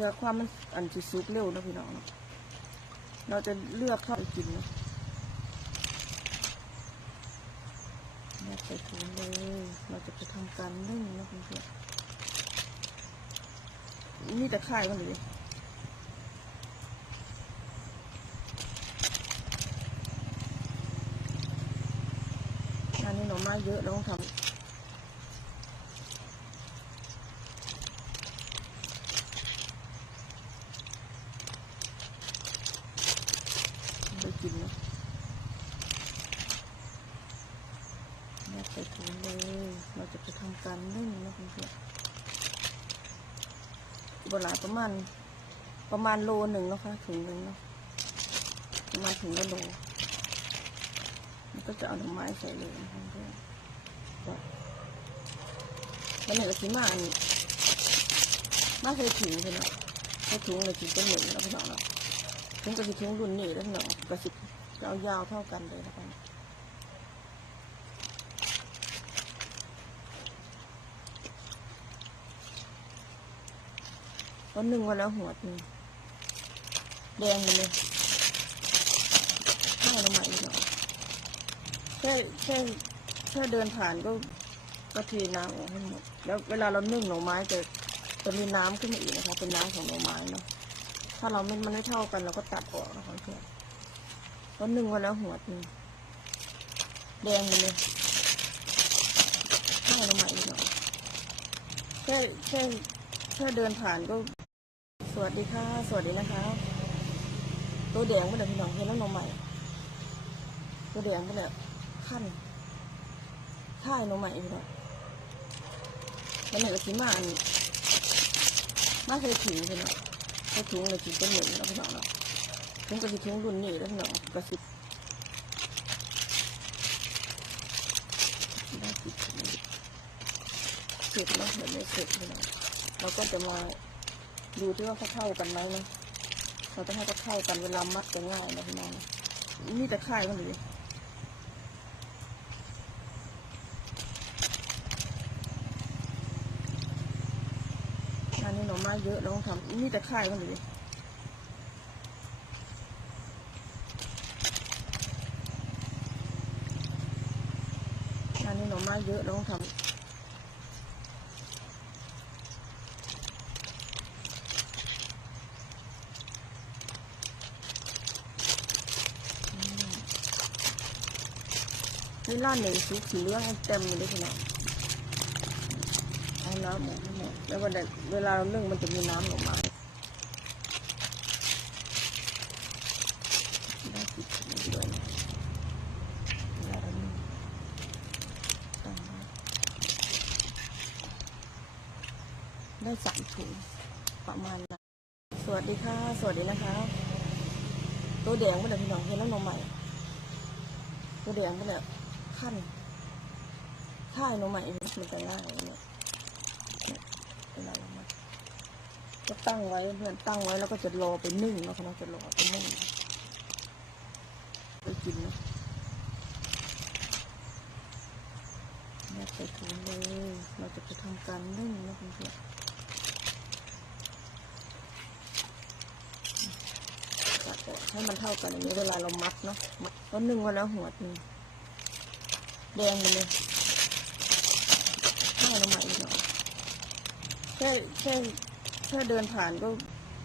พื่อความมันอันสิสุกเร็วนะพี่น้องเราจะเลือกเข้าไปกินนะยัดใส่ถุงเลย เราจะไปทำการนึ่งนะเพื่อนนี่แต่ไข่มันเลยงานนี้หน่อไม้เยอะเราต้องทำ ไปกินนะยัดใส่ถุงเลย เราจะไปทำการนึ่งนะเพื่อนๆเวลาประมาณประมาณโลหนึ่งนะคะถุงหนึ่งเนาะประมาณถุงละโลมันก็จะเอาหน่อไม้ใส่เลยนะคะเพื่อนก็แล้วเนี่ยก็สิมาอันมาใส่ถุงเลยเนาะใส่ถุงเลยถุงเป็นหนึ่งแล้วพี่น้องเนาะถึงกระสิทิ้งรุ่นนี้แล้วหนอกระสิจะเอายาวเท่ากันเลยแล้วกั คนหนึ่งวันแล้วหัวนึงแดงไปเลยข้าวละหมาอีกหน่อยแค่แค่แค่เดินผ่านก็ก็ทีน้ำออกให้หมด แล้วเวลาเรานึ่งหน่อไม้จะจะมีน้ำขึ้นมาอีกนะคะ เป็นน้ำของหน่อไม้เนาะถ้าเราไม่มันไม่เท่ากันเราก็ตัดออกนะคะเพื่อนต้นหนึ่งวันแล้วหัวนึงแดงไปเลยข้าวละหมาอีกหน่อยแค่แค่แค่เดินผ่านก็ วัสดีค่ะ สวัสดีนะคะ ตัวแดงม่ได้พี่น้องเห็นแล้วนมใหม่ ตัวแดงไม่ได้ขั้นค่ายนมใหม่พี่น้องแล้วเนี่ยก็สิมาอันมาเคยถึงพี่น้องใส่ถุงเลยถุงเป็นหนึ่งแล้วพี่น้องเนาะถุงก็คือถุงรุ่นนี้แล้วพี่น้องก็สิได้สิบเสร็จแล้วเห็นไม่เสร็จพี่น้องเราก็จะมา ดูที่ว่าเขาเข้ากันไหมนะเราจะให้เขาเข้ากันเวลามัดจะง่ายนะพี่น้องนี่แต่ข่ายมันเลยอันนี้หน่อไม้เยอะเราต้องทำนี่แต่ข่ายมันเลยอันนี้หน่อไม้เยอะเราต้องทำ นี่ร้านหนึ่งซุปสีเหลืองเต็มเลยพี่น้องเอาน้ำหมดให้หมดแล้ววันเวลาเรานึ่งมันจะมีน้ำออกมาได้ติดมันด้วยนะเวลาเรานึ่งได้สามถุงประมาณนั้นสวัสดีค่ะ สวัสดีนะคะตัวแดงไม่ได้พี่น้องเห็นแล้วหนมใหม่ตัวแดงไม่ได้ ขั้นค่าหนมใหม่มันจะง่ายเนี่ยเวลาเรามาก็ตั้งไว้เพื่อนตั้งไว้แล้วก็จะรอไปนึ่งแล้วเขาจะรอไปนึ่งไปกินนะยัดใส่ถุงเลย เราจะไปทำการนึ่งนะเพื่อนๆตัดออกให้มันเท่ากันอย่างนี้เวลาเรามัดเนาะมัดก็นึ่งไว้แล้วหัวหนึ่ง แดงเลยไมาอีกหน่อยแค่แค่แค่เดินผ่านก็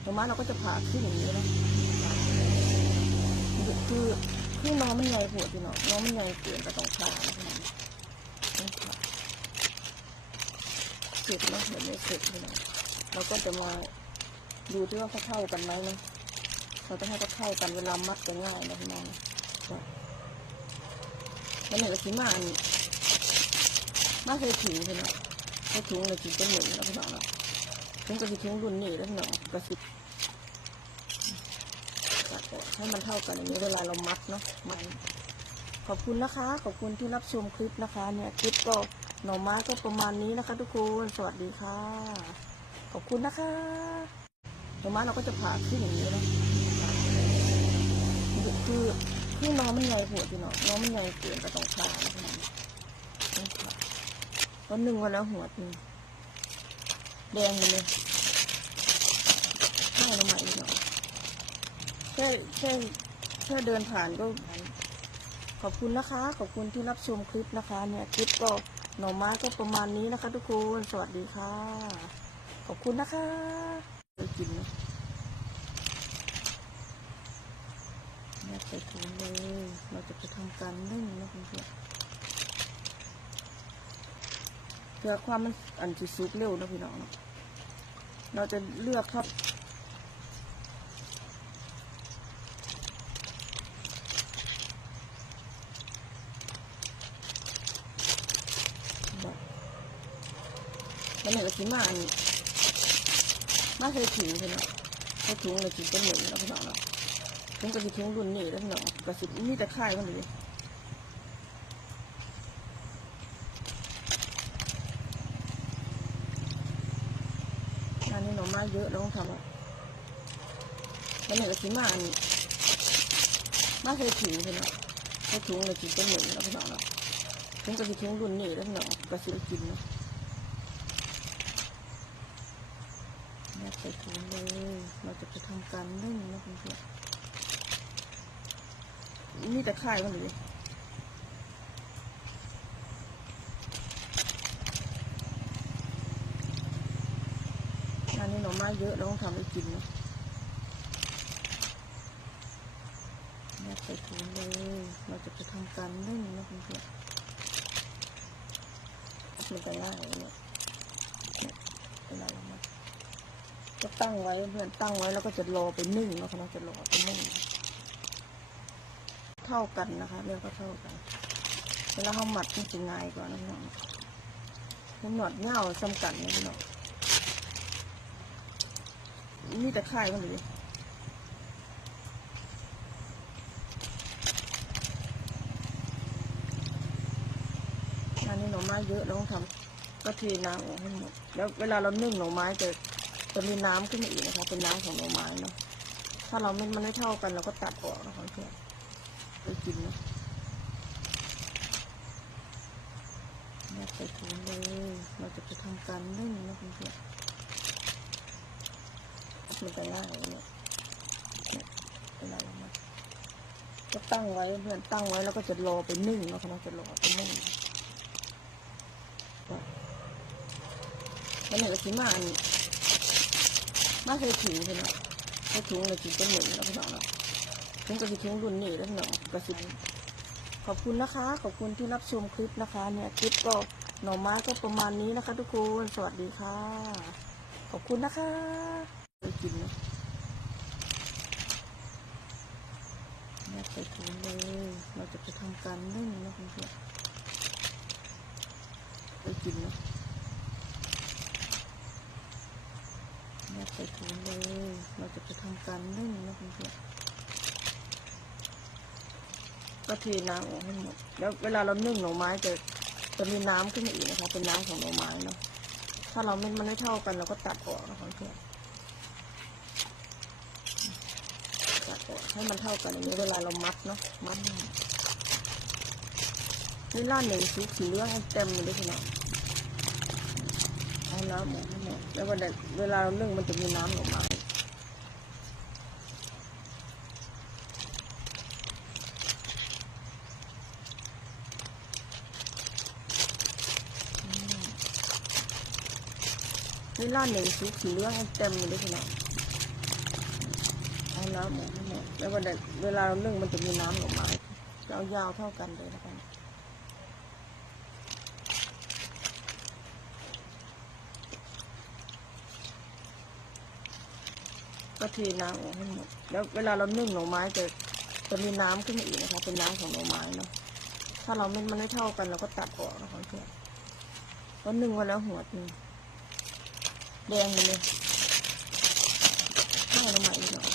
ธรรมะเราก็จะผ่าขึ้นอย่างนี้นะคือคือน้องมันใหญ่ปวดจีเนาะน้องมันใหญ่เกินก็ต้องผ่านะพี่น้องต้องผ่าเสร็จแล้วเห็นไม่เสร็จเลยนเราก็จะมาดูที่ว่าเขาเข้ากันไหมนะเราจะให้เขาเข้ากันเวลามัดจะง่ายนะพี่น้อง แล้วเนี่ยก็สิมาอันมาเคยถึงพี่น้องใช้ถุงเลยถุงเป็นหนึ่งแล้วพี่น้องเนาะถุงก็คือถุงรุ่นนี้แล้วพี่น้องก็สิให้มันเท่ากันอย่างนี้เวลาเรามัดเนาะมันขอบคุณนะคะ ขอบคุณที่รับชมคลิปนะคะ เนี่ยคลิปก็หน่อไม้ก็ประมาณนี้นะคะ ทุกคนสวัสดีค่ะ ขอบคุณนะคะหน่อไม้เราก็จะผ่าขึ้นอย่างนี้นะคือ คือน้องมันใหญ่หัวจีเนาะน้องมันใหญ่เกินก็ต้องผ่านะพี่น้องต้องผ่าต้นหนึ่งวันแล้วหัวหนึ่งแดงไปเลยแค่แค่แค่เดินผ่านก็ ขอบคุณนะคะ ขอบคุณที่รับชมคลิปนะคะ เนี่ยคลิปก็หน่อไม้ก็ประมาณนี้นะคะ ทุกคน สวัสดีค่ะ ขอบคุณนะคะไปกินนะแม่ใส่ถุงเลย เราจะไปทำการนึ่งนะเพื่อนเพื่อความมันอันจะซุกเร็วนะพี่น้องเราจะเลือกครับบอกมันเหนือสิมาอันมาเคยถึงใช่ไหมเคยถึงเลยถึงเป็นหนึ่งแล้วพี่น้องเนาะ ถึงกระสิถึงรุ่นนี้แล้วพี่น้องกระสินี่แต่ค่ายมันเลยงานนี้หน่อไม้เยอะเราต้องทำอะมันเหนือสิมาอันมาเคยถึงใช่ไหมเคยถึงเลยถึงเป็นหนึ่งแล้วพี่น้องเนาะถึงกระสิถึงรุ่นนี้แล้วเนาะกระสิกินเนาะแม่ใส่ถุงเลย เราจะไปทำการนึ่งนะเพื่อน นี่แต่ค่ายมันเลยงานนี้หน่อไม้เยอะเราต้องทำให้กินนะแม่ใส่ถุงเลย เราจะไปทำการนึ่งนะเพื่อนมันจะง่าเนี่ยเนี่ยเวลาเรมาก็ตั้งไว้เพื่อนตั้งไว้แล้วก็จะรอไปนึ่งแล้วเราจะรอไปนึ่ง เท่ากันนะคะเรียกว่าเท่ากันเวลาเขาหมัดมันจะง่ายกว่านะพี่น้องมันหนวดเงาซ้ำกันนะพี่น้องนี่แต่ค่ายมันเลยอันนี้หน่อไม้เยอะเราต้องทำก็เทน้ำออกให้หมด แล้วเวลาเรานึ่งหน่อไม้จะจะมีน้ำขึ้นมาอีกนะคะ เป็นน้ำของหน่อไม้เนาะ ถ้าเราไม่มันไม่เท่ากันเราก็ตัดออกนะคะเพื่อน ไปกินนะแม่ใส่ถุงเลย เราจะไปทำการนึ่งนะเพื่อนมันจะง่ายเนี่ยเนี่ยเวลาเรมาก็ตั้งไว้เพื่อนตั้งไว้แล้วก็จะรอไปนึ่งนะคะเราจะรอไปนึ่งมันเหนือสิมาอันมาเคยถึงใช่ไหมเคยถึงเลยถึงเป็นหนึ่งแล้วพี่น้องเนาะ ถึงกระสิถึงรุ่นนี้แล้วพี่น้อกระสิขอบคุณนะคะ ขอบคุณที่รับชมคลิปนะคะ เนี่ยคลิปก็หน่อไม้ก็ประมาณนี้นะคะ ทุกคนสวัสดีค่ะ ขอบคุณนะคะไปกินเนะแม่ใส่ถุงเลย เราจะไปทำการนึ่งนะเพื่อนไปกินนะแม่ใส่ถุงเลย เราจะไปทำการนึ่งนะเพื่อน ก็เทน้ำออกให้หมด แล้วเวลาเรานึ่งหน่อไม้จะจะมีน้ำขึ้นมาอีกนะคะ เป็นน้ำของหน่อไม้เนาะ ถ้าเราไม่มันไม่เท่ากันเราก็ตัดออกนะคะเพื่อนตัดออกให้มันเท่ากันอย่างนี้เวลาเรามัดเนาะ มัดนี่ล่าหนึ่งสีสีเหลืองให้เต็มเลยพี่น้องเอาน้ำออกให้หมดแล้วก็เวเวลาเรานึ่งมันจะมีน้ำออกมา นี่ล่าดหนึ่งสีสีเหลืองเต็มเลยพี่น้องเอาน้ำออกให้หมดแล้วเวเวลาเรานึ่งมันจะมีน้ำออกมาเอายาวเท่ากันเลยแล้วกันก็เทน้ำออกให้หมดแล้วเวลาเรานึ่งหน่อไม้จะจะมีน้ำขึ้นมาอีกนะคะเป็นน้ำของหน่อไม้เนาะถ้าเราไม่มันไม่เท่ากันเราก็ตัดออกนะคะเพื่อนก็นึ่งไว้แล้วหัวหนึ่ง แดงไปเลยข้าวหน่อไม้อีกหน่อย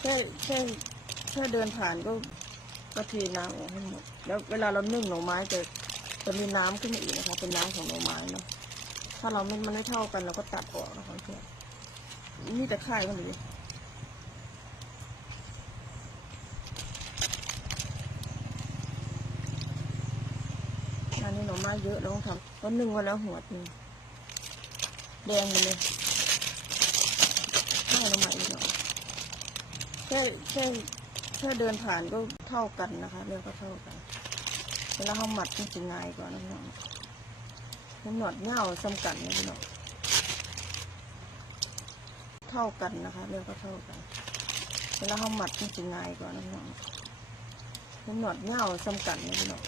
แค่แค่แค่เดินผ่านก็ก็เทน้ำออกให้หมด แล้วเวลาเรานึ่งหน่อไม้จะจะมีน้ำขึ้นมาอีกนะคะเป็นน้ำของหน่อไม้เนาะถ้าเราไม่มันไม่เท่ากันเราก็ตัดออกนะคะเพื่อนนี่แต่ค่ายมันเลยงานนี้หน่อไม้เยอะเราต้องทำก็นึ่งไว้แล้วหัวหนึง แดงเลยข้าวหน่อไม้อีกหน่อยค่แค่แค่เดินผ่านก็เท่ากันนะคะเรื่องก็เท่ากันเวลาเขาหมัดมันจะง่ายกว่านะพี่น้องมันหนวดเหย้าซ้ำกันนะพี่น้องเท่ากันนะคะเรื่องก็เท่ากันเวลาเขาหมัดมันจะง่ายกว่านะพี่น้องมันหนวดเหย้าซ้ำกันนะพี่น้อง